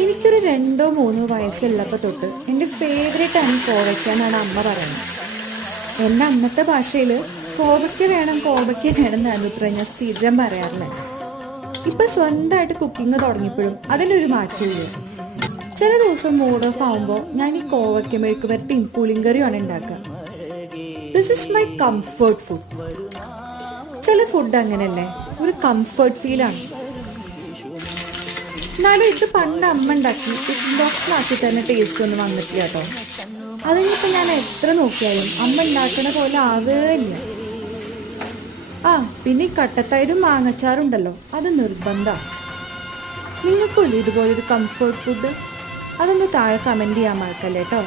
എനിക്കൊരു 2-3 വയസ്സുള്ളപ്പോൾ തൊട്ട് എൻ്റെ ഫേവറേറ്റ് ആണ് കോവയ്ക്ക എന്നാണ് അമ്മ പറയുന്നത്. എൻ്റെ അന്നത്തെ ഭാഷയിൽ കോവയ്ക്ക വേണം എന്നാണ് ഇത്ര ഞാൻ സ്ഥിരം പറയാറില്ല. ഇപ്പം സ്വന്തമായിട്ട് കുക്കിംഗ് തുടങ്ങിയപ്പോഴും അതിലൊരു മാറ്റമില്ല. ചില ദിവസം മൂഡ് ഓഫ് ആകുമ്പോൾ ഞാൻ ഈ കോവയ്ക്ക മെഴുക്ക് വരട്ടിയും പുളിങ്കറിയുമാണ് ഉണ്ടാക്കുക. This is my comfort food. ചില ഫുഡ് അങ്ങനെയല്ലേ, ഒരു കംഫർട്ട് ഫീലാണ്. എന്നാലും ഇത് പണ്ട് അമ്മ ഉണ്ടാക്കി ടിഫിൻ ബോക്സിലാക്കി തന്നെ ടേസ്റ്റ് ഒന്നും വന്നിട്ടില്ല കേട്ടോ. അതിനിപ്പോൾ ഞാൻ എത്ര നോക്കിയാലും അമ്മ ഉണ്ടാക്കണ പോലെ ആവുകയില്ല. പിന്നെ ഈ കട്ടത്തൈരും മാങ്ങച്ചാറുണ്ടല്ലോ, അത് നിർബന്ധമാണ്. നിങ്ങൾക്കില്ലേ ഇതുപോലൊരു കംഫർട്ട് ഫുഡ്? അതൊന്ന് താഴെ കമൻറ്റ് ചെയ്യാൻ മറക്കല്ലേ കേട്ടോ.